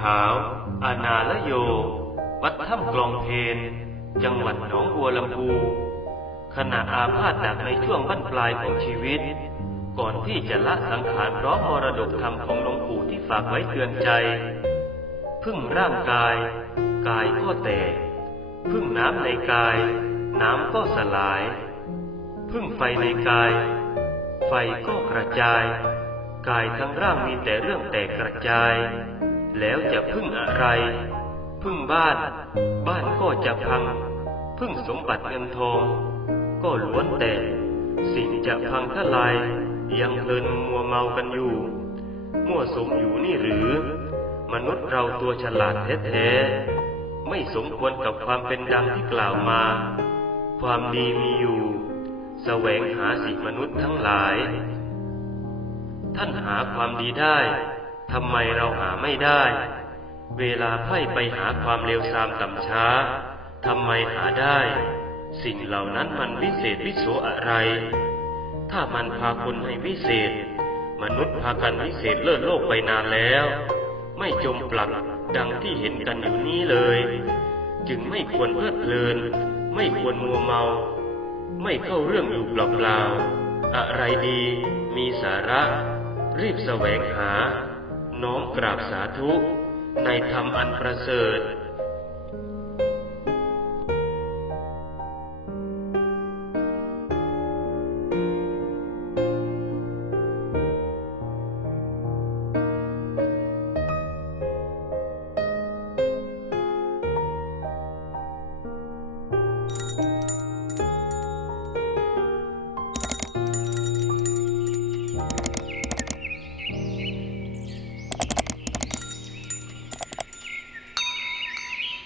ขาว อาณาละโย วัดถ้ำกลองเพน จังหวัดหนองบัวลำพูขณะอาพาธหนักในช่วงบั้นปลายของชีวิต ก่อนที่จะละสังขารพร้อมมรดกธรรมของหลวงปู่ที่ฝากไว้เตือนใจ พึ่งร่างกาย กายก็แตก พึ่งน้ำในกาย น้ำก็สลาย พึ่งไฟในกาย ไฟก็กระจาย กายทั้งร่างมีแต่เรื่องแตกกระจาย แล้วจะพึ่งอะไร พึ่งบ้าน บ้านก็จะพัง พึ่งสมบัติเงินทอง ก็ล้วนแต่ สิ่งจะพังทลาย ยังเพลินมัวเมากันอยู่ มั่วสมอยู่นี่หรือ มนุษย์เราตัวฉลาดแท้ๆไม่สมควรกับความเป็นดังที่กล่าวมา ความดีมีอยู่แสวงหาสิ่งมนุษย์ทั้งหลาย ท่านหาความดีได้ ทำไมเราหาไม่ได้ เวลาไพ่ไปหาความเร็วซามต่ำช้าทำไมหาได้ สิ่งเหล่านั้นมันวิเศษวิโสอะไร ถ้ามันพาคนให้วิเศษ มนุษย์พากันวิเศษเลิศโลกไปนานแล้ว ไม่จมปลักดังที่เห็นกันอยู่นี้เลย จึงไม่ควรเพลิดเพลิน ไม่ควรมัวเมา ไม่เข้าเรื่องอยู่เปล่าๆอะไรดี มีสาระ รีบแสวงหา น้อมกราบสาธุ ในธรรมอันประเสริฐ